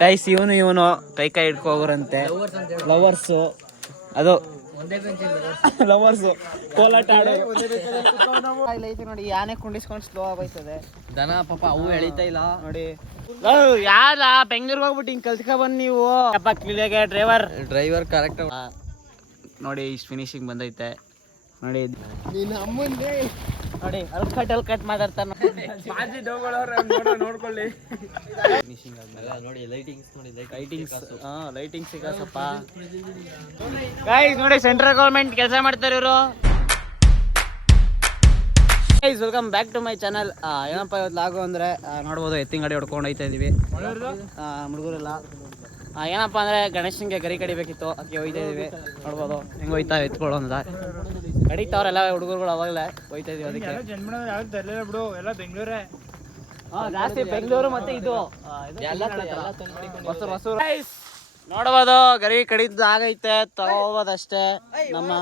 Guys ಇವನು ಇವನು ಕೈ ಕೈ ಹಿಡ್ಕೊ ಹೋಗ್ರಂತೆ ಲವರ್ಸು ಅದು. ಲವರ್ಸು ಕೋಲಾಟ ಆಡೋ. ಐತೆ ನೋಡಿ ಯಾನೆ ಕುಂಡಿಸ್ಕೊಂಡು ಸ್ಲೋ ಆಗೋಯ್ತದೆ ದನ ಪಾಪ ಅವು ಎಳಿತಾ ಇಲ್ಲ. ನೋಡಿ. ಯಾರ? ಬೆಂಗ್ಳೂರ್ಗೆ ಹೋಗ್ಬಿಟ್ಟು ಹಿಂಗ್ ಕಲ್ತ್ಕೊ ಬಂದ್ ನೀವು ಅಪ್ಪ ಕ್ಲಿಯರ್ಗೆ ಡ್ರೈವರ್ ಡ್ರೈವರ್ ಕರೆಕ್ಟ್ ನೋಡಿ ಇಷ್ಟು ಫಿನಿಶಿಂಗ್ ಬಂದೈತೆ. ನೋಡಿ. ನೋಡಿ ಅಲ್ ಕಟ್ ಅಲ್ ಕಟ್ ಮಾತಾಡ್ತಾನ ನೋಡ್ಕೊಳ್ಳಿ. ನೋಡಿ ಲೈಟಿಂಗ್ಸ್ ನೋಡಿ ಲೈಟಿಂಗ್ಸ್ ಹಾ ಲೈಟಿಂಗ್ ಸಿಗಸಪ್ಪ ಗೈಸ್ ನೋಡಿ ಸೆಂಟ್ರಲ್ ಗೌರ್ಮೆಂಟ್ ಕೆಲಸ ಮಾಡ್ತಾರೆ ಇವರು. Guys welcome back to my channel ಏನಪ್ಪ ಇವತ್ತು ಲಾಗು ಅಂದ್ರೆ ನೋಡ್ಬೋದು ಎತ್ತಿನ ಗಾಡಿ ಹೊಡ್ಕೊಂಡು ಹೋಯ್ತಾ ಇದೀವಿ. ಹುಡುಗರೆಲ್ಲ. ಏನಪ್ಪ ಅಂದ್ರೆ ಗಣೇಶನ್ಗೆ ಗರಿ ಕಡಿಬೇಕಿತ್ತು ಅದಕ್ಕೆ ಹೋಯ್ತಾ ಇದೀವಿ. ನೋಡ್ಬೋದು ಹೆಂಗ್ ಹೋಯ್ತಾ ಎತ್ಕೊಳ್ಳೋ ಅಂತ. ಕಡಿತಾವ್ರೆಲ್ಲ ಹುಡುಗರುಗಳು ಅವಾಗಲೇ ಹೋಯ್ತಾ ಇದೀವಿ ಅದಕ್ಕೆ. ಬಿಡು ಎಲ್ಲ ಬೆಂಗಳೂರೇ. ಜಾಸ್ತಿ ಬೆಂಗಳೂರು ಮತ್ತೆ ಇದು. ನೋಡಬಹುದು ಗರಿ ಕಡಿದ್ ಆಗೈತೆ ತಗೋಬೋದಷ್ಟೇ. ನಮ್ಮ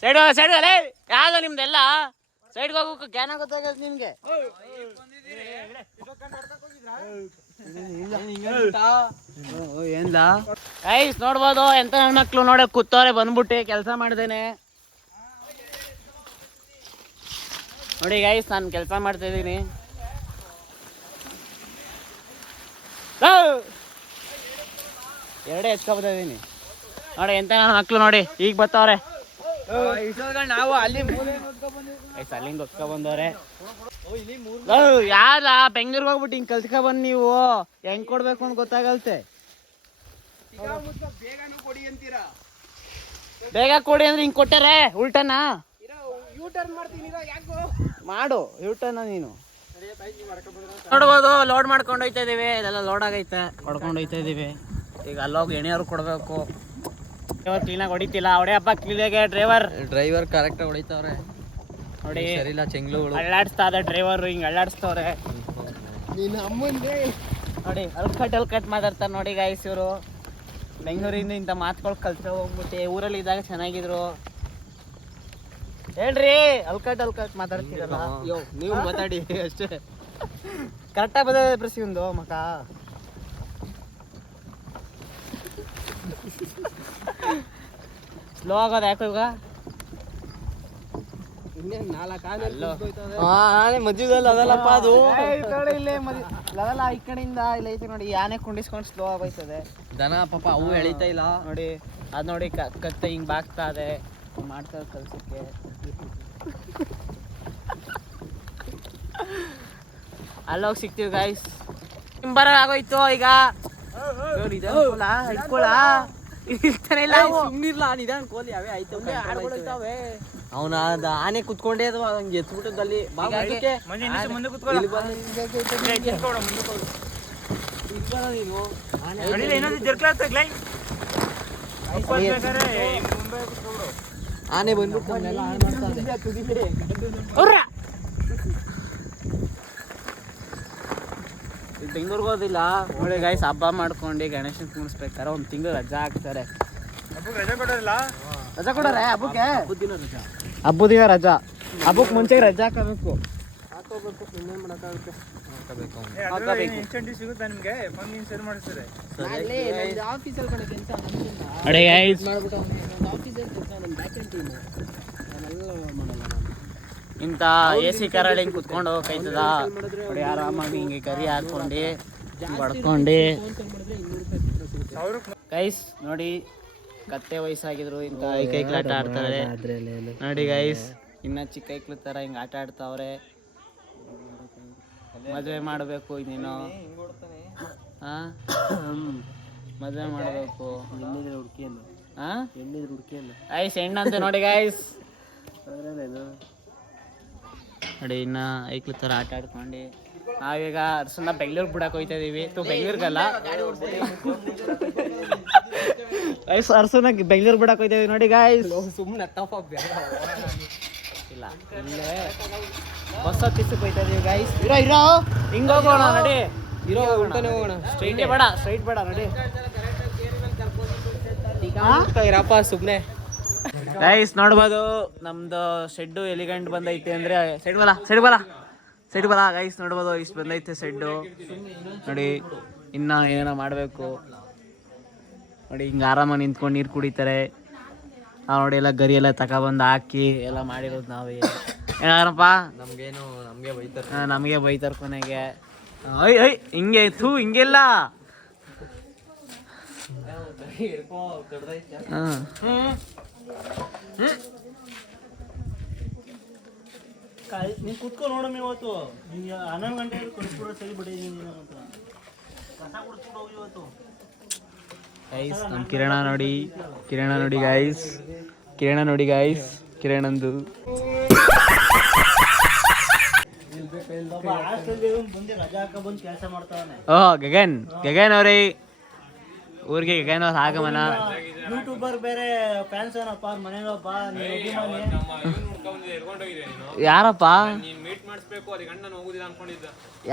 ಸೈಡ್ ಸೈಡ್ ಅಲ್ಲೇ ಯಾವ್ದು ನಿಮ್ದೆಲ್ಲ? ಸೈಡ್ಗೆ ಹೋಗೋಕೆ ಜ್ಞಾನ ಗೊತ್ತಾಗತ್ತೆ ನಿಮ್ಗೆ. ಏನ್ಲಾ ಐಸ್ ನೋಡ್ಬೋದು ಎಂತ ಹೆಣ್ಮಕ್ಳು ನೋಡಕ್ ಕೂತವ್ರೆ ಬಂದ್ಬಿಟ್ಟಿ ಕೆಲಸ ಮಾಡ್ದೇನೆ. ನೋಡಿ ಗೈಸ್ ನಾನು ಕೆಲಸ ಮಾಡ್ತಾ ಇದ್ದೀನಿ. ಎರಡೇ ಇದ್ದೀನಿ. ನೋಡಿ ಎಂತ ನನ್ನ ಮಕ್ಳು ನೋಡಿ ಈಗ ಬರ್ತಾವ್ರೆ ನಾವು ಅಲ್ಲಿ ಅಲ್ಲಿಂದ ಹೊತ್ಕೊ ಬಂದವ್ರೆ ಯಾರ? ಬೆಂಗ್ಳೂರ್ಗೆ ಹೋಗ್ಬಿಟ್ಟು ಹಿಂಗ್ ಕಲ್ತ್ಕೊ ಬಂದ್ ನೀವು. ಹೆಂಗ್ ಕೊಡ್ಬೇಕು ಅಂತ ಗೊತ್ತಾಗಲ್ತೆ. ಬೇಗ ಕೊಡಿ ಅಂದ್ರೆ ಹಿಂಗ್ ಕೊಟ್ಟಾರೆ ಉಲ್ಟನಾ? ಮಾಡು ಯೂಟರ್ನ ನೀನು. ನೋಡ್ಬೋದು ಲೋಡ್ ಮಾಡ್ಕೊಂಡು ಹೋಯ್ತಾ ಇದೀವಿ. ಇದೆಲ್ಲ ಲೋಡ್ ಆಗೈತೆ. ಹೊಡ್ಕೊಂಡು ಹೋಯ್ತಾ ಇದೀವಿ. ಈಗ ಅಲ್ಲೋಗಿ ಕೊಡಬೇಕು. ಕೊಡ್ಬೇಕು ಕ್ಲೀನಾಗಿ ಹೊಡಿತಿಲ್ಲ. ಹೊಡೆ ಹಬ್ಬ ಕ್ಲೀನಾಗೆ ಡ್ರೈವರ್ ಡ್ರೈವರ್ ಕರೆಕ್ಟ್ ಹೊಡಿತಾವ್ರೆ. ನೋಡಿ ಸರಿಲ್ಲ ಚೆಂಗ್ಳುಗಳು. ಅಳ್ಳಾಡಿಸ್ತಾ ಇದೆ ಡ್ರೈವರ್ ಹಿಂಗ್ ಅಳ್ಳಾಡಿಸ್ತವ್ರೆ ನೋಡಿ ಅಲ್ ಕಟ್ ಅಲ್ ಕಟ್ ಮಾತಾಡ್ತಾರೆ ನೋಡಿ ಗಾಯ್ಸ್ ಇವರು. ಬೆಂಗಳೂರಿಂದ ಇಂಥ ಮಾತುಗಳು ಕಲ್ತ ಹೋಗ್ಬಿಟ್ಟು ಊರಲ್ಲಿ ಇದ್ದಾಗ ಚೆನ್ನಾಗಿದ್ರು. ಹೇಳ್ರಿ ಅಲ್ಕಟ್ ಅಲ್ಕಟ್ ಮಾತಾಡ್ತೀರಲ್ಲ? ನೀವು ಮಾತಾಡಿ ಅಷ್ಟೇ. ಕರೆಕ್ಟಾಗಿ ಬದ ಪ್ರಸಿ ಒಂದು ಮಕ. ಸ್ಲೋ ಆಗೋದು ಯಾಕೋ ಈಗ ಅಲ್ಲೋ. ಆನೆ ಮಧ್ಯದಲ್ಲಿ ಅದಲ್ಲಪ್ಪ ಅದು? ಇಲ್ಲೇ ಮದಿ- ಲವಲ ಈ ಕಡೆಯಿಂದ ಇಲ್ಲ ಐತಿ ನೋಡಿ ಆನೆ ಕುಂಡಿಸ್ಕೊಂಡು ಸ್ಲೋ ಆಗೋಯ್ತದೆ ದನ ಪಾಪ ಅವು ಎಳಿತಾ ಇಲ್ಲ. ನೋಡಿ ಅದ್ ನೋಡಿ ಕತ್ತೆ ಹಿಂಗ್ ಬಾಗ್ತಾ ಇದೆ. ಮಾಡ್ತಾ ಕೆಲಸಕ್ಕೆ ಅಲ್ಲೋಗಿ ಸಿಗ್ತೀವಿ ಗಾಯ್ಸ್ ಬರ ಆಗೋಯ್ತು ಈಗ. ಅವನ ಹಂಗೆ ಕುತ್ಕೊಂಡೇ ಅದು ಹಂಗೆ ಎತ್ಬಿಟ್ಟದಲ್ಲಿ ಆನೆ. ಆನೆ ಬಂದ್ಬಿಟ್ಟು ಹಾಳ್ ಮಾಡ್ತಾ ಇದೆ. ಬೆಂಗ್ಳೂರ್ಗೆ ಹೋದಿಲ್ಲ. ಒಳ್ಳೆ ಗಾಯ್ಸ್ ಹಬ್ಬ ಮಾಡ್ಕೊಂಡು ಗಣೇಶನ್ ಕುಣಿಸ್ಬೇಕಾರೆ ಒಂದು ತಿಂಗಳು ರಜಾ ಹಾಕ್ತಾರೆ. ರಜೆ ಕೊಡೋದಿಲ್ಲ ರಜಾ ಕೊಡೋರೆ ಹಬ್ಬಕ್ಕೆ? ಹಬ್ಬದ ದಿನ ರಜಾ. ಹಬ್ಬಕ್ಕೆ ಮುಂಚೆ ರಜಾ. ಹಾಕಬೇಕು. ಹಾಕೋಬೇಕು ಇನ್ನೇನ್ ಮಾಡಕ್ಕಾಗುತ್ತೆ? ಹಾಕಬೇಕು. ಇಂಥ ಎ ಸಿ ಕರಡಿ ಹಿಂಗೆ ಕುತ್ಕೊಂಡು ಹೋಗೈತದ ನೋಡಿ ಆರಾಮಾಗಿ ಹಿಂಗೆ ಕರಿ ಹಾಕೊಂಡು ಬಡ್ಕೊಂಡು. ಗೈಸ್ ನೋಡಿ ಕತ್ತೆ ವಯಸ್ಸಾಗಿದ್ರು ಇಂಥ ಐಕೈಕ್ಲಾಟ ಆಡ್ತಾರೆ. ನೋಡಿ ಗೈಸ್ ಇನ್ನ ಚಿಕ್ಕ ಐಕ್ಲ ಥರ ಹಿಂಗೆ ಆಟ ಆಡ್ತಾವ್ರೆ. ಮದುವೆ ಮಾಡಬೇಕು ಇನ್ನೇನು ಹಾ? ಮದುವೆ ಮಾಡಬೇಕು. ಹಾ ಐಸ್ ಅಂತ ನೋಡಿ ಗಾಯ್ಸ್ ನೋಡಿ ಇನ್ನ ಐಕ್ಳ ತರ ಆಟ ಆಡ್ಕೊಂಡು. ನಾವೀಗ ಅರ್ಸನ್ನ ಬೆಂಗ್ಳೂರ್ಗೆ ಬಿಡಕ್ಕೆ ಹೋಯ್ತಾ ಇದೀವಿ. ತು ಬೆಂಗ್ಳೂರ್ಗಲ್ಲ. ಐಸ್ ಅರ್ಸನ್ನ ಬೆಂಗ್ಳೂರ್ ಬಿಡಕ್ಕೆ ಹೋಯ್ತಾ ಇದೀವಿ ನೋಡಿ ಗಾಯ್ಸ್ ಸುಮ್ನೆ ತಪ್ಪ ಇಲ್ಲ ಇಲ್ಲೇ ಬಸ್ ಹೋಗ್ತಾ ಹೋಯ್ತಾ ಇದೀವಿ ಗೈಸ್ ಇರೋ ಇರೋ. ಹಿಂಗ್ ಹೋಗೋಣ ನಡಿ. ಇರೋ ಉಲ್ಟಾನೆ ಹೋಗೋಣ. ಸ್ಟ್ರೈಟ್ ಬೇಡ ಸ್ಟ್ರೈಟ್ ಬೇಡ ನೋಡಿ ಇರಪ್ಪ ಸುಮ್ನೆ. ಗೈಸ್ ನೋಡ್ಬೋದು ನಮ್ದು ಶೆಡ್ಡು ಎಲಿಗಂಟ್ ಬಂದೈತೆ ಅಂದ್ರೆ ಸೆಡ್ ಬಲ ಸೆಡ್ ಬಲ ಸೆಡ್ ಬಲ. ಗೈಸ್ ನೋಡ್ಬೋದು ಇಷ್ಟು ಬಂದೈತೆ ಶೆಡ್ಡು ನೋಡಿ ಇನ್ನ ಏನೋ ಮಾಡಬೇಕು. ನೋಡಿ ಹಿಂಗೆ ಆರಾಮಾಗಿ ನಿಂತ್ಕೊಂಡು ನೀರು ಕುಡಿತಾರೆ. ನಾವು ನೋಡಿ ಎಲ್ಲ ಗರಿ ಎಲ್ಲ ತಗೊಬಂದು ಹಾಕಿ ಎಲ್ಲ ಮಾಡಿರೋದು ನಾವೇ. ಏನಾರಪ್ಪ ನಮಗೇನು ನಮ್ಗೆ ಬೈತಾರೆ. ನಮಗೆ ಬೈತಾರೆ ಕೊನೆಗೆ. ಐ ಐ ಹಿಂಗೆ ಥೂ ಹಿಂಗೆಲ್ಲ. ಹಾಂ. ನೀನು ಕುತ್ಕೊಂಡು ನೋಡಮ್ಮ ಇವತ್ತು. ನಿಂಗೆ ಹನ್ನೊಂದು ಗಂಟೆ ಕೊಡ್ಸ್ಬಿಡೋ ಸರಿ ಬಿಡಿ ನೀನು ಹತ್ರ ಕಸ ಕುಡಿಸ್ಬಿಟ್ಟು ಹೋಗಿ ಇವತ್ತು. ಗೈಸ್ ನಮ್ಮ ಕಿರಣ ನೋಡಿ. ಕಿರಣ ನೋಡಿ ಗೈಸ್ ಕಿರಣ ನೋಡಿ ಗೈಸ್ ಕಿರಣಂದು ಹಾಸ್ಟೆಲ್ ಬಂದು ರಜಾ ಹಾಕ ಬಂದು ಕೆಲಸ ಮಾಡ್ತಾವನೆ. ಓ ಗಗನ್. ಗಗನ್ ಅವ್ರಿ. ಊರಿಗೆ ಗಗನ್ ಅವ್ರ ಆಗಮನ. ಯೂಟ್ಯೂಬರ್ ಬೇರೆ ಫ್ಯಾನ್ಸ್ ಏನಪ್ಪ? ಮನೇಲಪ್ಪ ಯಾರಪ್ಪ? ಅಭಿಮಾನಿ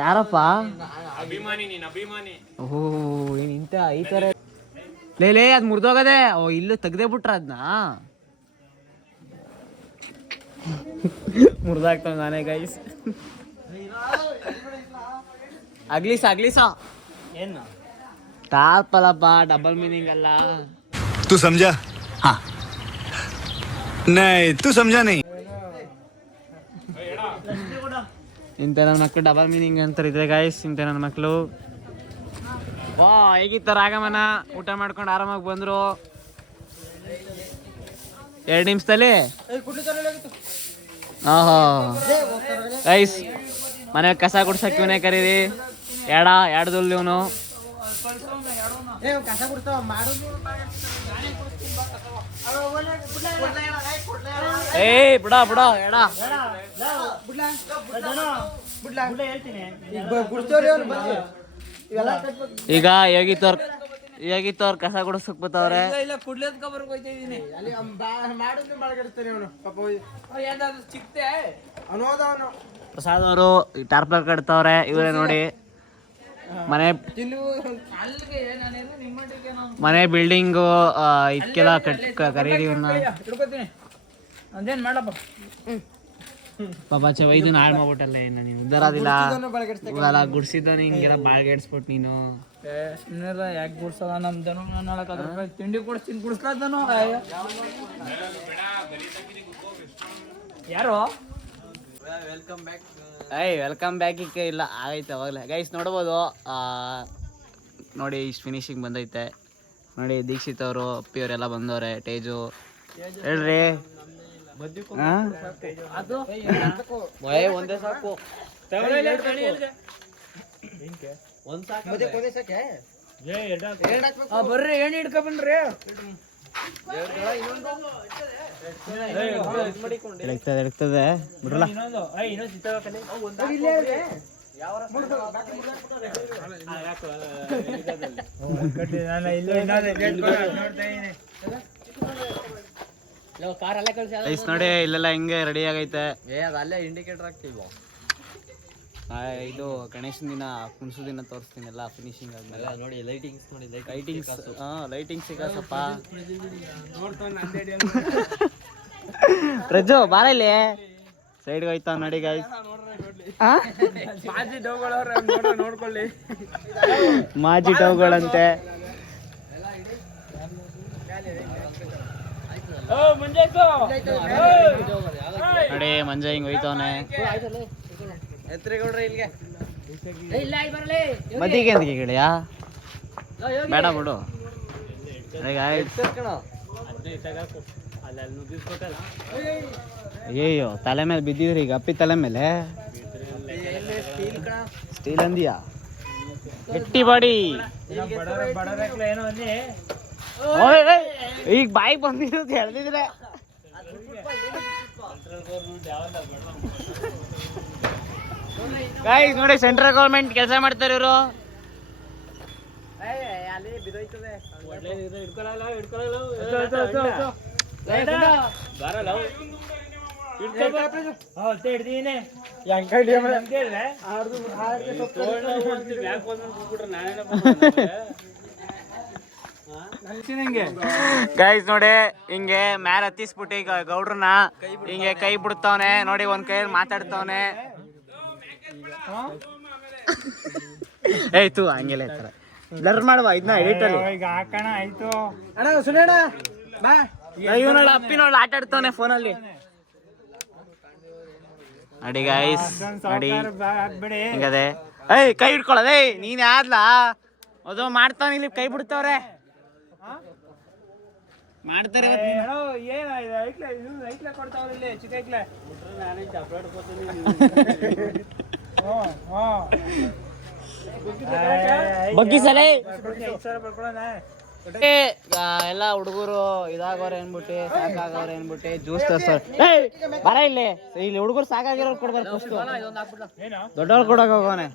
ಯಾರಪ್ಪ? ಅಭಿಮಾನಿ ಓಹೋ ಏನ್ ಇಂತ ಈ ತರ? ಲೇ ಲೇ ಅದ್ ಮುರಿದೋಗದೆ. ಓ ಇಲ್ಲ ತೆಗ್ದೇ ಬಿಟ್ರ ಅದ್ನ. ಮುರ್ದಾಗ್ತಾವ ನಾನೇ ಗೈಸ್ ಅಗ್ಲಿಸ ಅಗ್ಲಿಸ. ಏನು? ತಾಪಲಪ್ಪ ಡಬಲ್ ಮೀನಿಂಗ್ ಅಲ್ಲ. ತು ಸಮಜ ನೈ ತು ಸಮಜಾ ನೈ. ಇಂಥ ನನ್ನ ಮಕ್ಕಳು ಡಬಲ್ ಮೀನಿಂಗ್ ಅಂತಾರೆ ಇದ್ರೆ ಗಾಯ್ಸ್ ಇಂಥ ನನ್ನ ಮಕ್ಕಳು ವಾ ಹೇಗಿತ್ತ ರಾಗಮನ ಊಟ ಮಾಡ್ಕೊಂಡು ಆರಾಮಾಗಿ ಬಂದರು? ಎರಡು ನಿಮಿಷದಲ್ಲಿ? ಆಹಾ. ಗೈಸ್ ಮನೆ ಕಸ ಗುಡ್ಸಕ್ ಇವನೇ ಕರೀರಿ. ಎಡ ಎಡದಲ್ಲಿ ಇವನು. ಏ ಬಿಡ ಬಿಡ ಎಡ. ಹೇಳ್ತೀನಿ ಈಗ ಯೋಗಿತ್ತವ್ರ ಯೋಗಿತ್ತವ್ರ ಕಸ ಗುಡಿಸಕ್ ಬತ್ತವ್ರೆ. ಪ್ರಸಾದ್ ಅವರು ಟಾರ್ಪಲ್ ಕಟ್ತವ್ರೆ, ಇವರೇ ನೋಡಿ. ಮನೆ ಮನೆ ಬಿಲ್ಡಿಂಗು ಇದಕ್ಕೆಲ್ಲ ಕಟ್ ಮಾಡಪ್ಪ ಪಾಪ ಚೆ, ವೈದ್ಯನ ಹಾಳು ಮಾಡ್ಬಿಟ್ಟಲ್ಲ ಏನ ನೀನು. ಉದ್ದಾರದಿಲ್ಲ ಇವೆಲ್ಲ ಗುಡ್ಸಿದ್ದವನು ಹಿಂಗೆಲ್ಲ ಬಾಳ್ಗೆಡ್ಸ್ಬಿಟ್ಟು ನೀನು. ಸುಮ್ಮನೆ ಯಾಕೆ ಗುಡ್ಸಲ್ಲ ನಮ್ಮ ಜನ ರೂಪಾಯಿ ತಿಂಡಿ ಕೊಡ್ಸ್ತೀನಿ ಗುಡ್ಸ್ಲಾದನು ಯಾರು? Welcome back I welcome back ಇಕ್ಕೆ ಇಲ್ಲ ಆಗೈತೆ ಅವಾಗಲೇ. ಗೈಸ್ ನೋಡ್ಬೋದು ನೋಡಿ ಇಷ್ಟು ಫಿನಿಶಿಂಗ್ ಬಂದೈತೆ. ನೋಡಿ ದೀಕ್ಷಿತ್ ಅವರು ಅಪ್ಪಿ ಅವರೆಲ್ಲ ಬಂದವ್ರೆ ಟೇಜು ಹೇಳ್ರಿ? ಒಂದೇ ಸಾಕು. ಒಂದ್ ಸಾಕು ಬರ್ರಿ ಏನ್ ಹಿಡ್ಕೊ ಬನ್ರಿ ಎಳಗ್ತದೆ ಎಳಗ್ತದೆ ಬಿಡ್ರಲ್ಲ ನೋಡಿ ಇಲ್ಲೆಲ್ಲ ಹಿಂಗೆ ರೆಡಿ ಆಗೈತೆ? ಅಲ್ಲೇ ಇಂಡಿಕೇಟರ್ ಹಾಕ್ತೀವಿ. ಆ, ಇದು ಗಣೇಶನ ದಿನ ಕುಣಸು ದಿನ ತೋರಿಸ್ತೀನಿ ಎಲ್ಲ ಫಿನಿಶಿಂಗ್ ಆದ್ಮೇಲೆ ನೋಡಿ ಲೈಟಿಂಗ್ಸ್ ನೋಡಿ ಲೈಟಿಂಗ್ಸ್ ಹಾಂ ಲೈಟಿಂಗ್ ಸಿಗಸಪ್ಪ ಪ್ರಜು ಬಾರ ಇಲ್ಲಿ. ಸೈಡ್ಗೆ ಹೋಯ್ತಾವ ನೋಡಿ ಗೈಸ್ ಮಾಜಿ ಡೋಗಳವ್ರ ನೋಡ್ಕೊಳ್ಳಿ. ಮಾಜಿ ಡೌಗಳಂತೆ. ನೋಡಿ ಮಂಜ ಹಿಂಗ್ ಹೋಯ್ತವನೆ. ಮದಿಗೆ ಅಂತ ಗೆಳೆಯ? ಬೇಡ ಬಿಡು. ಅಯ್ಯೋ ತಲೆ ಮೇಲೆ ಬಿದ್ದಿದ್ರಿ ಈಗ ಅಪ್ಪಿ ತಲೆ ಮೇಲೆ? ಸ್ಟೀಲ್ ಅಂದಿಯಾ? ಗಟ್ಟಿ ಬಾಡಿ. ಈಗ ಬಾಯಿ ಬಂದಿದ್ದು ಹೇಳ್ತಿದ್ರೆ ಗೈಸ್ ನೋಡಿ ಸೆಂಟ್ರಲ್ ಗೌರ್ಮೆಂಟ್ ಕೆಲಸ ಮಾಡ್ತಾರೆ ಇವರು. ಗೈಸ್ ನೋಡಿ ಹಿಂಗೆ ಮ್ಯಾಲ ಹತ್ತಿಸ್ಬಿಟ್ಟು ಈಗ ಗೌಡ್ರನ್ನ ಹಿಂಗೆ ಕೈ ಬಿಡ್ತಾವನೆ. ನೋಡಿ ಒಂದ್ ಕೈಯಲ್ಲಿ ಮಾತಾಡ್ತಾವನೆ. ಏಯ್ ತೂ ಹಂಗೆಲ್ಲ ಇರ್ತಾರೆ. ಬ್ಲರ್ ಮಾಡುವ ಇದನ್ನ ಎಡಿಟ್ ಅಲ್ಲಿ. ಈಗ ಹಾಕೋಣ ಆಯ್ತು. ಅಣ್ಣ ಸುನೇಣ ಬಾ. ಇವನೊಳ ಅಪ್ಪಿನೊಳ ಆಟ ಆಡ್ತಾನೆ ಫೋನಲ್ಲಿ. ಅಡಿ ಗೈಸ್ ಅಡಿ ಹಿಂಗದೆ. ಏಯ್ ಕೈ ಹಿಡ್ಕೊಳ್ಳೋದೇ. ನೀನ್ ಯಾರ್ಲಾ? ಅದು ಮಾಡ್ತಾನೆ ಇಲ್ಲಿ ಕೈ ಬಿಡ್ತಾವ್ರೆ. ಮಾಡ್ತಾರೆ ಕೊಡ್ತಾವ್ರ ಇಲ್ಲಿ ಚಿಕ್ಕ ಬಗ್ಗಿಸಲೇ ಎಲ್ಲ ಹುಡುಗರು ಇದಾಗವ್ರ ಏನ್ಬಿಟ್ಟು ಸಾಕಾಗವ್ರ ಏನ್ಬಿಟ್ಟು ಜ್ಯೂಸ್ ತರ್ಸೋರ್. ಬರ ಇಲ್ಲಿ. ಇಲ್ಲಿ ಹುಡುಗರು ಸಾಕಾಗಿರೋ ಕೊಡ್ಬಾರ ಫಸ್ಟ್ ದೊಡ್ಡವ್ರು ಕೊಡಕ್ ಹೋಗೋನೆ.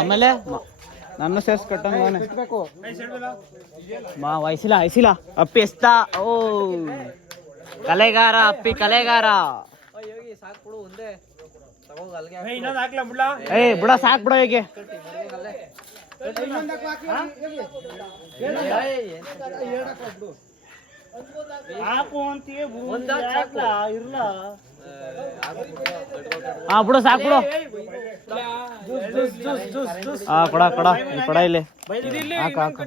ಆಮೇಲೆ? ನನ್ನ ಸೇರ್ಸ್ ಕಟ್ಟಂಗ ಅವನೆ. ಮಾ ವಯಸ್ಸಿಲ್ಲ ವಯಸ್ಸಿಲ್ಲ ಅಪ್ಪಿ ಎಸ್ತಾ. ಓ. ಕಲೆಗಾರ ಅಪ್ಪಿ ಕಲೆಗಾರ. ಏ ಬಿಡ ಸಾಕ್ ಬಿಡ ಹೇಗೆ? ಹಾ ಬಿಡು ಸಾಕು ಬಿಡು. ಹಾ ಕೊಡ ಕೊಡ ಇಲ್ಲಿ ಕೊಡ ಇಲ್ಲಿ. ಹಾಕು ಹಾಕು.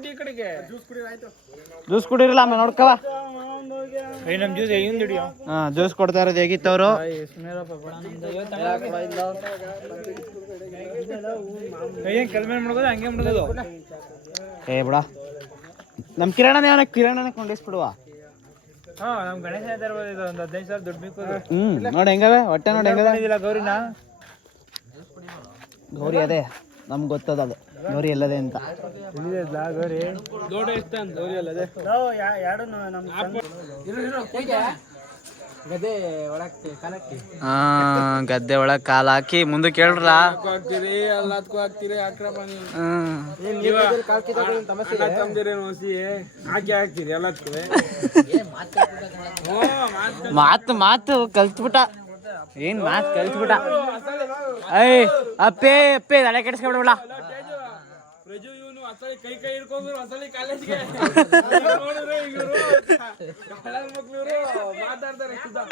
ಜ್ಯೂಸ್ ಕುಡಿರಲ್ಲ ಆಮೇಲೆ ನೋಡ್ಕವ ಹಾ ಜ್ಯೂಸ್ ಕೊಡ್ತಾ ಇರೋದು ಹೇಗಿತ್ತವ್ರು? ಏ ಬಿಡ ನಮ್ ಕಿರಣ ಕಿರಣನೇ ಕೊಂಡಿಸ್ಬಿಡುವ. ಹ್ಮ್ ನೋಡಿ ಹೆಂಗವೆ? ಹೊಟ್ಟೆ ನೋಡಿ ಗೌರಿನ? ಗೌರಿ ಅದೇ ನಮ್ಗೆ ಗೊತ್ತದ ಅದು. ಗೌರಿ ಎಲ್ಲದೆ ಅಂತ. ಗೌರಿ? ಗೌರಿ ಅಲ್ಲದೆ. ಎರಡು ನಮ್ಮ ಒಳಕ್ಕೆ ಕಾಲಕ್ಕೆ? ಹಾ ಗದ್ದೆ ಒಳಗೆ ಕಾಲ ಹಾಕಿ ಮುಂದಕ್ಕೆ ಕೇಳ್ರ ಹಾಕ್ತೀರಿ ಎಲ್ಲದಕ್ಕೂ ಹಾಕ್ತೀರಿ ಹಾಕಿ ಎಲ್ಲದಕ್ಕೂ ಮಾತು ಮಾತು ಕಲ್ತ್ಬಿಟ್ಟ. ಏನ್ ಮಾತು ಕಲ್ತ್ಬಿಟ್ಟ? ಐ ಅಪ್ಪೇ ಅಪ್ಪೇ ತಲೆ ಇವನು ಅಸಲಿ ಕೈ ಕೈ ಹಿಡ್ಕೊಂಡ್ರು ಅಸಲಿ ಕಾಲೇಜ್ಗೆ ನೋಡಿದ್ರೆ ಇವರು ಮಕ್ಳು ಇವರು ಮಾತಾಡ್ತಾರೆ ಸುಧಾ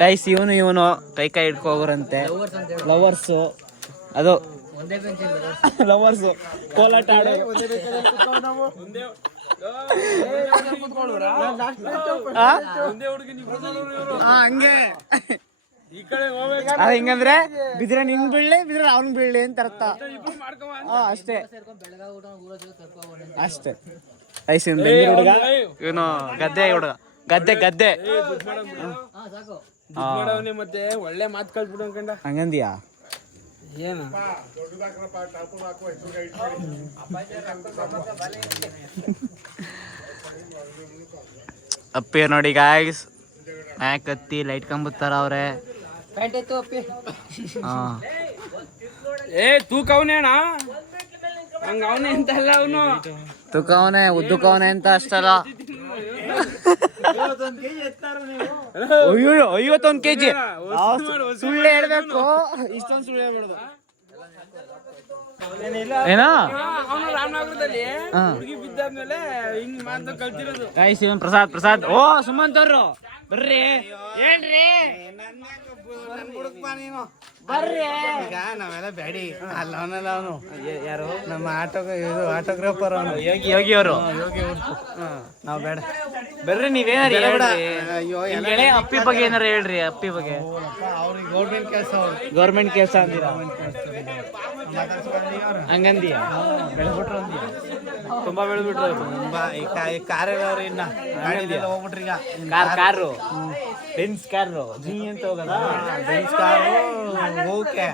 ಗೈಸ್ ಇವನು ಇವನು ಕೈ ಕೈ ಹಿಡ್ಕೋಗ್ರಂತೆ ಲವರ್ಸು ಅದು. ಲವರ್ಸು ಕೋಲಾಟ ಆಡೋರು ಆ? ಒಂದೇ ಹುಡುಗಿ ನೀವು ಇವರು. ಆ, ಹಂಗೆ. ಅದು ಹಿಂಗಂದ್ರೆ ಬಿದ್ರೆ ನಿನ್ ಬೀಳ್ಲಿ ಬಿದ್ರ ಅವ್ನ್ ಬೀಳ್ಲಿ ಅಂತ ಅರ್ಥ. ಆ, ಅಷ್ಟೇ. ಅಷ್ಟೇ. ಐಸ್ ಬೆಂಗಳೂರು ಹುಡುಗ. ಇವನು ಗದ್ದೆ ಹುಡುಗ. ಗದ್ದೆ ಗದ್ದೆ. ಮತ್ತೆ. ಒಳ್ಳೆ ಮಾತು ಕಲ್ತ್ಬಿಡು ಅನ್ಕಂಡ. ಹಂಗಂದ್ಯಾ? ಏನು? ಅಪ್ಪಿ ನೋಡಿ ಗಾಯ್ಸ್ ಮ್ಯಾಕ್ ಹತ್ತಿ ಲೈಟ್ ಕಂಬತ್ತಾರ ಅವ್ರೆ. ಪ್ಯಾಂಟ್ ಆಯ್ತು ಅಪ್ಪಿ. ಹಾ. ಏ ತೂಕ ಅವನೇ ಅಣ್ಣ ಹಂಗ ಅವನೇ ಉದ್ದುಕವನೆ ಅಂತ ಅಷ್ಟಲ್ಲ. ಅಯ್ಯೋ ಐವತ್ತೊಂದು ಕೆಜಿ. ಸುಳ್ಳು ಹೇಳ್ಬೇಕು. ಇಷ್ಟೊಂದು ಸುಳ್ಳು ಹೇಳ್ಬಿಡ್ದು ಏನೋ? ರಾಮನಗರದಲ್ಲಿ ಹುಡುಗಿ ಬಿದ್ದಾದ್ಮೇಲೆ ಹಿಂಗ್ ಮಾತು ಕಲ್ತಿರೋದು. ಗಾಯ್ಸ್ ಇವನ್ ಪ್ರಸಾದ್ ಪ್ರಸಾದ್. ಓ ಸುಮಂತ್ ಅವ್ರು. ಬರ್ರಿ. ಏನ್ರಿ? ಬರ್ರಿ. ಈಗ ನಾವೆಲ್ಲ ಬ್ಯಾಡಿ. ಅಲ್ಲ ಅವನಲ್ಲ ಅವನು. ಯಾರು? ನಮ್ಮ ಆಟೋ ಇದು ಆಟೋಗ್ರಾಫರ್ ಅವನು. ಯೋಗಿ ಯೋಗಿ ಅವರು. ನಾವು ಬೇಡ. ಬರ್ರಿ ನೀವೇನಾರ ಹೇಳ್ರಿ? ಅಪ್ಪಿ ಬಗ್ಗೆ ಏನಾರ ಹೇಳ್ರಿ ಅಪ್ಪಿ ಬಗ್ಗೆ? ಅವ್ರಿಗೆ ಗೌರ್ಮೆಂಟ್ ಕೆಲಸ ಅವ್ರು. ಗೌರ್ಮೆಂಟ್ ಕೆಲಸ ಅಂದಿರ? ಹಂಗಂದಿಯ? ಬೆಳೆದ್ಬಿಟ್ರು ಅಂದಿಯ? ತುಂಬಾ ಬೆಳೆದ್ಬಿಟ್ರು ತುಂಬಾ ಈ ಕಾರ್ ಇನ್ನ ಹೋಗ್ಬಿಟ್ರಿ ಈಗ. Car car. Benz car? G ಅಂತ ಹೋಗದ ಬೆನ್ಸ್ ಕಾರು. ಹೋಗಕ್ಕೆ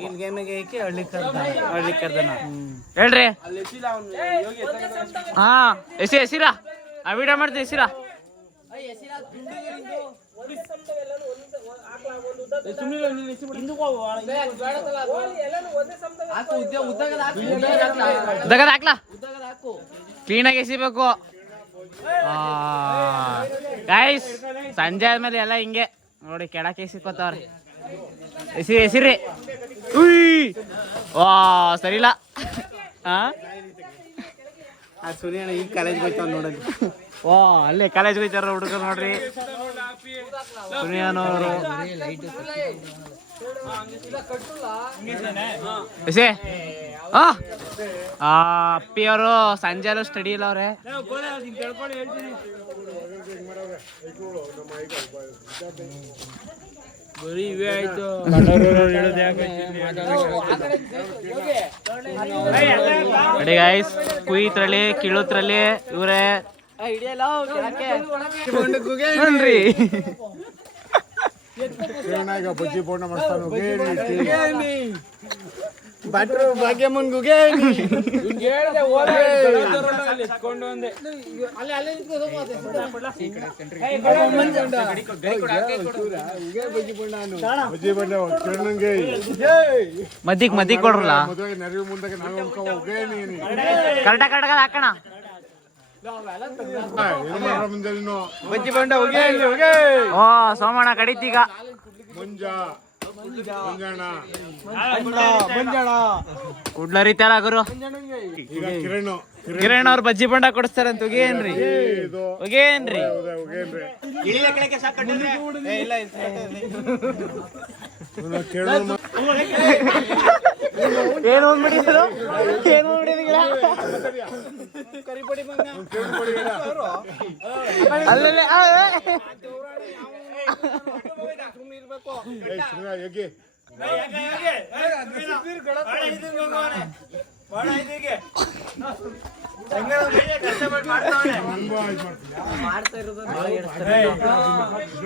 ಈ ಇಲ್ಗೇನಿಗೆ ಏಕೆ ಹಳ್ಳಿ ಕರ್ದ ಹಳ್ಳಿ ಕರ್ದನ. ಹೇಳ್ರಿ. ಹಾ ಎಸಿ ಎಸಿರ ಆ ವಿಡಿಯೋ ಮಾಡ್ತೀನಿ ಎಸಿರ ಉದ್ದಗದ ಹಾಕ್ಲಾ. ಕ್ಲೀನಾಗಿ ಎಸಿಬೇಕು. ಗಾಯ್ಸ್ ಸಂಜೆ ಆದ್ಮೇಲೆ ಎಲ್ಲ ಹಿಂಗೆ. ನೋಡಿ ಕೆಳಕ್ಕೆ ಎಸಿಕೋತಾವ್ರೆ ಎಸಿ ಎಸಿರಿ ಉಯ್ ವಾ ಸರಿಲ್ಲ ಹಾ ಆ ಸುನಿಯಣ್ಣ ಈಗ ಕಾಲೇಜ್ ಹೋಯ್ತಾವ ನೋಡೋದು ವಾ ಅಲ್ಲೇ ಕಾಲೇಜ್ ಹೋಯ್ತಾರ ಹುಡುಗರು ನೋಡ್ರಿ. ಸುನಿಯಾನವರು ಎಸೆ? ಆ ಆ, ಅಪ್ಪಿ ಅವರು ಸಂಜೆಲು ಸ್ಟಡಿ ಇಲ್ಲ ಅವ್ರೆ. ಬರೀ ಇವೇ ಆಯ್ತು. ನೋಡಿ ಗೈಸ್ ಕುಯ್ತ್ರಲ್ಲಿ ಕೀಳುತ್ರಲ್ಲಿ ಇವ್ರೆ. ನೋಡ್ರಿ ಬಜ್ಜಿ ಬೋಂಡ ಮಾಡ್ತಾನೆ ಭಟ್ರು ಭಾಗ್ಯಮ್ಮನ್ ಮದ್ದಿಗ್ ಮದ್ದಿಗ್ ಕೊಡ್ರಲ್ಲ? ಮದುವೆ ನೆರವು ಮುಂದೆ ಹಾಕಣ ಏನು ಮಾಡ್ರ ಮುಂದೆ ನೀನು ಬಜ್ಜಿ ಬಂಡ ಹೋಗಿ. ಹೋಗಿ ಓ ಸೋಮಣ್ಣ ಕಡಿತೀಗ. ಮುಂಜ ಕುಡ್ಲರಿತಾರ ಗುರು. ಈಗ ಕಿರಣ್ ಕಿರಣ್ ಅವ್ರ ಬಜ್ಜಿ ಬಂಡ ಕೊಡಸ್ತಾರಂತ ಹೋಗೇನ್ರಿ? ಹೋಗೇನ್ರಿ? ಹೋಗೇನ್ರಿ. ಇಲ್ಲ ಏನು ಅಂದ್ಬಿಟ್ಟಿದ್ರು ಏನು ಅಂದ್ಬಿಟ್ಟಿದ್ರು ಅಲ್ಲೇ ಹೇಗೆ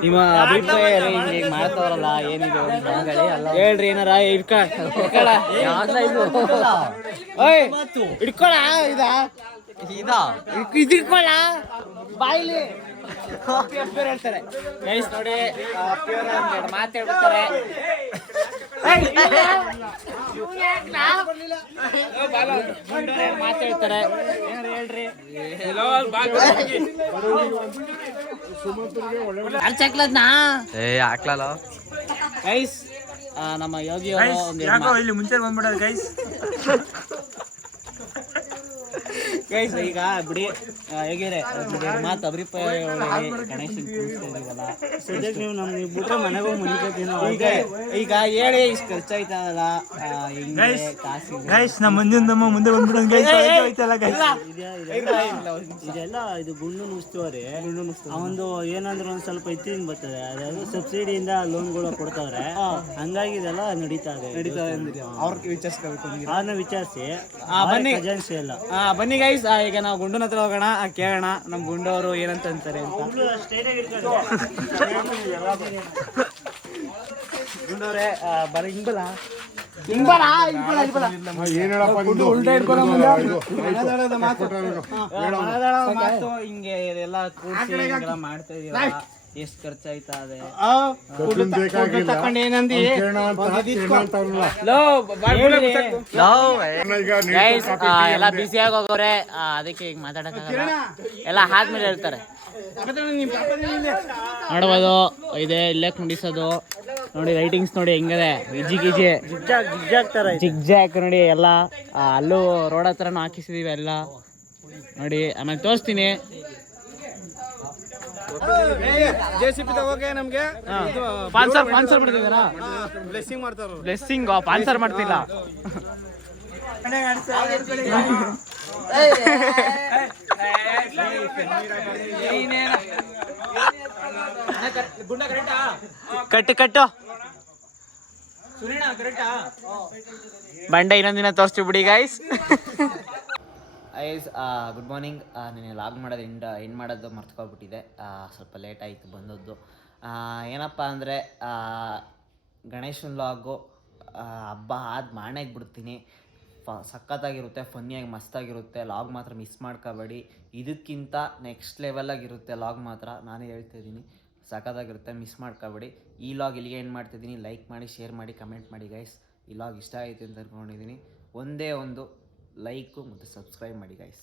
ನಿಮ್ಮ ಅಭಿಪ್ರಾಯ ಹಿಂಗೆ ಮಾಡ್ತಾವ್ರಲ್ಲ ಏನಿದೆ ಹೇಳ್ರಿ ಏನಾರ ಇಡ್ಕ. ಇಡ್ಕೊಳ. ಇದ ಇದಾ? ಇದು ಇಡ್ಕೊಳ. ಬಾಯ್ಲಿ. ಹೇಳ್ತಾರೆ. ಗೈಸ್ ನೋಡಿ ಅಪ್ಪಿಯವ್ರು ಒಂದೆರಡು ಮಾತು ಹೇಳ್ತಾರೆ ಮಾತು ಹೇಳ್ತಾರೆ ಏನಾರ ಹೇಳ್ರಿ ಅರ್ಚಕ್ಲದ್ನಾ ಏ ಹಾಕ್ಲಲ್ಲ ಗೈಸ್ ನಮ್ಮ ಯೋಗಿ ಅವರು ಒಂದು ಇಲ್ಲಿ ಮುಂಚೆ ಬಂದ್ಬಿಡೋದು ಗೈಸ್ ಗೈಸ್ ಈಗ ಬಿಡಿ ಹೇಗಿದೆ ಮಾತು ಅಭಿಪ್ರಾಯ ಹೇಳಿ ಗಣೇಶನ್ ಈಗ ಈಗ ಹೇಳಿ ಇಷ್ಟು ಕಾಸು ಗೈಸ್ ನಮ್ಮ ಮುಂದಿನ ಮುಂದೆ ಬಂದ್ಬಿಡೋದು ಗೈಸ್. ಇದೆಲ್ಲ ಇದು ಗುಂಡು ನುಸ್ತುವರಿ ಅವೊಂದು ಏನಂದ್ರೆ ಒಂದ್ ಸ್ವಲ್ಪ ಇತ್ತಿನ ಬರ್ತದೆ. ಅದಾയത് ಸಬ್ಸಿಡಿಯಿಂದ ಲೋನ್ಗಳು ಕೊಡ್ತಾವ್ರೆ. ಹಂಗಾಗಿ ಇದೆಲ್ಲ ನಡೀತಾ ಇದೆ. ಅವ್ರಿಗೆ ವಿಚಾರಿಸ್ಕೋಬೇಕು ಅದನ್ನ ವಿಚಾರಿಸಿ. ಆ, ಬನ್ನಿ. ಏಜೆನ್ಸಿ ಎಲ್ಲ. ಬನ್ನಿ ಗೈಸ್ ಈಗ ನಾವು ಗುಂಡನ ಹತ್ರ ಹೋಗೋಣ ಆ, ಕೇಳೋಣ ನಮ್ಮ ಗುಂಡವರು ಏನಂತ ಅಂತಾರೆ ಅಂತ. ಗುಂಡವ್ರೆ ಬರ ಹಿಂಗಲ್ಲ ಹಿಂಗ್ ಕೂರ್ಸಿ ಮಾಡ್ತಾ ಇದೀವಲ್ಲ. ಎಷ್ಟು ಖರ್ಚಾಯ್ತಾ ಅದೇ ಏನಂದಿ? ಎಲ್ಲ ಬಿಸಿಯಾಗಿ ಹೋಗೋರೆ ಆ, ಅದಕ್ಕೆ ಈಗ ಮಾತಾಡಕ್ ಎಲ್ಲ ಆದ್ಮೇಲೆ ಹೇಳ್ತಾರೆ. ನೋಡ್ಬೋದು ಇದೆ ಇಲ್ಲೇ ಕುಂಡಿಸೋದು. ನೋಡಿ ಲೈಟಿಂಗ್ಸ್ ನೋಡಿ ಹೆಂಗದೆ. ಗಿಜಿ ಗಿಜಿ ಜಿಗ್ ಜಾಕ್ ನೋಡಿ ಎಲ್ಲ. ಅಲ್ಲೂ ರೋಡ್ ಹತ್ರನೂ ಹಾಕಿಸಿದೀವಿ ಎಲ್ಲ. ನೋಡಿ ಆಮೇಲೆ ತೋರಿಸ್ತೀನಿ. ಜೆ ಸಿ ಪಿ ತಗೋಕೆ ನಮ್ಗೆ ಪಾನ್ಸರ್ ಬ್ಲೆಸ್ಸಿಂಗ್ ಮಾಡ್ತಾರ. ಬ್ಲೆಸ್ಸಿಂಗ್ ಪಾನ್ಸರ್ ಮಾಡ್ತಿಲ್ಲ. ಕಟ್ಟು ಕಟ್ಟು. ಬಂಡೆ ಇನ್ನೊಂದಿನ ತೋರಿಸ್ತೀವಿ ಬಿಡಿ ಗೈಸ್ ಐಸ್ ಗುಡ್ ಮಾರ್ನಿಂಗ್ ನೀನು ಲಾಗ್ ಮಾಡೋದು ಎಂಡ್ ಏನು ಮಾಡೋದು ಮರ್ತ್ಕೊಬಿಟ್ಟಿದೆ ಸ್ವಲ್ಪ ಲೇಟ್ ಆಯಿತು ಬಂದದ್ದು. ಏನಪ್ಪ ಅಂದರೆ ಗಣೇಶನ ಲಾಗು ಹಬ್ಬ ಆದ ಮಾಡೇ ಬಿಡ್ತೀನಿ ಫ, ಸಖತ್ತಾಗಿರುತ್ತೆ ಫನ್ನಿಯಾಗಿ ಮಸ್ತಾಗಿರುತ್ತೆ. ಲಾಗ್ ಮಾತ್ರ ಮಿಸ್ ಮಾಡ್ಕೋಬೇಡಿ. ಇದಕ್ಕಿಂತ ನೆಕ್ಸ್ಟ್ ಲೆವೆಲಾಗಿರುತ್ತೆ ಲಾಗ್ ಮಾತ್ರ. ನಾನೇ ಹೇಳ್ತಾ ಇದ್ದೀನಿ, ಸಖತ್ತಾಗಿರುತ್ತೆ ಮಿಸ್ ಮಾಡ್ಕೋಬೇಡಿ. ಈ ಲಾಗ್ ಇಲ್ಲಿಗೆ ಏನು ಮಾಡ್ತಿದ್ದೀನಿ. ಲೈಕ್ ಮಾಡಿ ಶೇರ್ ಮಾಡಿ ಕಮೆಂಟ್ ಮಾಡಿ ಗೈಸ್ ಈ ಲಾಗ್ ಇಷ್ಟ ಆಯಿತು ಅಂತ ಅಂದ್ಕೊಂಡಿದ್ದೀನಿ ಒಂದೇ ಒಂದು ಲೈಕು ಮತ್ತು ಸಬ್ಸ್ಕ್ರೈಬ್ ಮಾಡಿ ಗೈಸ್